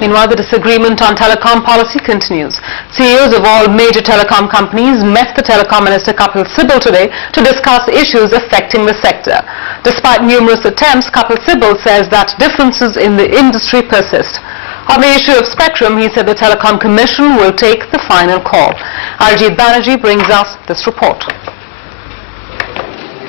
Meanwhile, the disagreement on telecom policy continues. CEOs of all major telecom companies met the Telecom Minister Kapil Sibal today to discuss issues affecting the sector. Despite numerous attempts, Kapil Sibal says that differences in the industry persist. On the issue of spectrum, he said the Telecom Commission will take the final call. Arjit Banerjee brings us this report.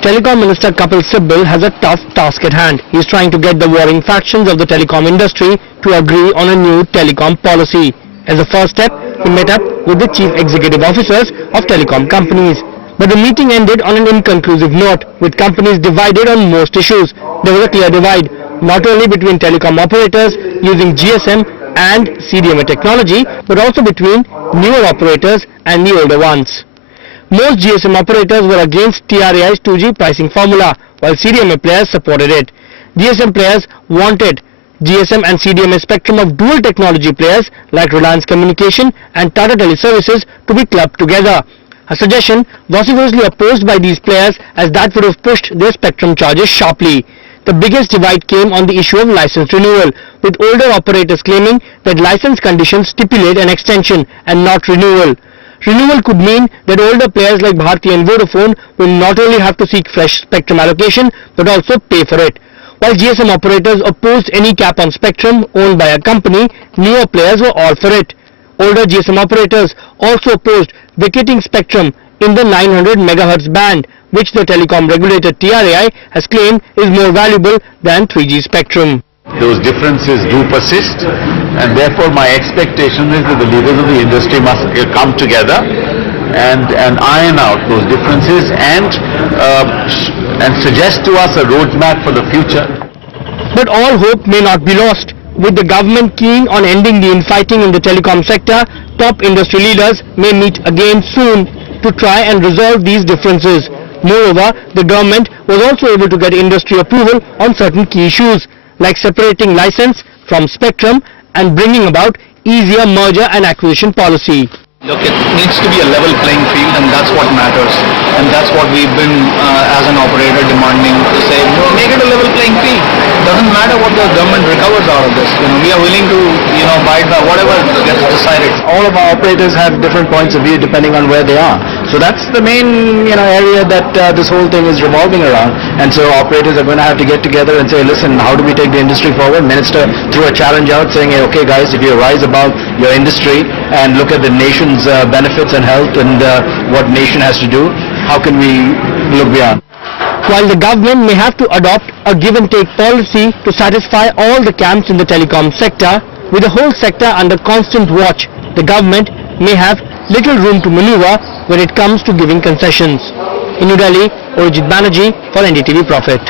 Telecom Minister Kapil Sibal has a tough task at hand. He is trying to get the warring factions of the telecom industry to agree on a new telecom policy. As a first step, he met up with the chief executive officers of telecom companies. But the meeting ended on an inconclusive note, with companies divided on most issues. There was a clear divide, not only between telecom operators using GSM and CDMA technology, but also between newer operators and the older ones. Most GSM operators were against TRAI's 2G pricing formula, while CDMA players supported it. GSM players wanted GSM and CDMA spectrum of dual technology players like Reliance Communication and Tata Teleservices to be clubbed together. A suggestion vociferously opposed by these players, as that would have pushed their spectrum charges sharply. The biggest divide came on the issue of license renewal, with older operators claiming that license conditions stipulate an extension and not renewal. Renewal could mean that older players like Bharti and Vodafone will not only have to seek fresh spectrum allocation but also pay for it. While GSM operators opposed any cap on spectrum owned by a company, newer players were all for it. Older GSM operators also opposed vacating spectrum in the 900 MHz band, which the telecom regulator TRAI has claimed is more valuable than 3G spectrum. Those differences do persist, and therefore my expectation is that the leaders of the industry must come together and iron out those differences and suggest to us a roadmap for the future. But all hope may not be lost. With the government keen on ending the infighting in the telecom sector, top industry leaders may meet again soon to try and resolve these differences. Moreover, the government was also able to get industry approval on certain key issues, like separating license from spectrum and bringing about easier merger and acquisition policy. Look, it needs to be a level playing field, and that's what matters. And that's what we've been, as an operator, demanding to say, make it a level playing field. It doesn't matter what the government recovers out of this. We are willing to, abide by whatever gets decided. All of our operators have different points of view depending on where they are. So that's the main, area that this whole thing is revolving around. And so operators are going to have to get together and say, listen, how do we take the industry forward? Minister threw a challenge out saying, okay guys, if you rise above your industry and look at the nation's benefits and health and what nation has to do, how can we look beyond? While the government may have to adopt a give-and-take policy to satisfy all the camps in the telecom sector, with the whole sector under constant watch, the government may have little room to maneuver when it comes to giving concessions. In New Delhi, Arjit Banerjee for NDTV Profit.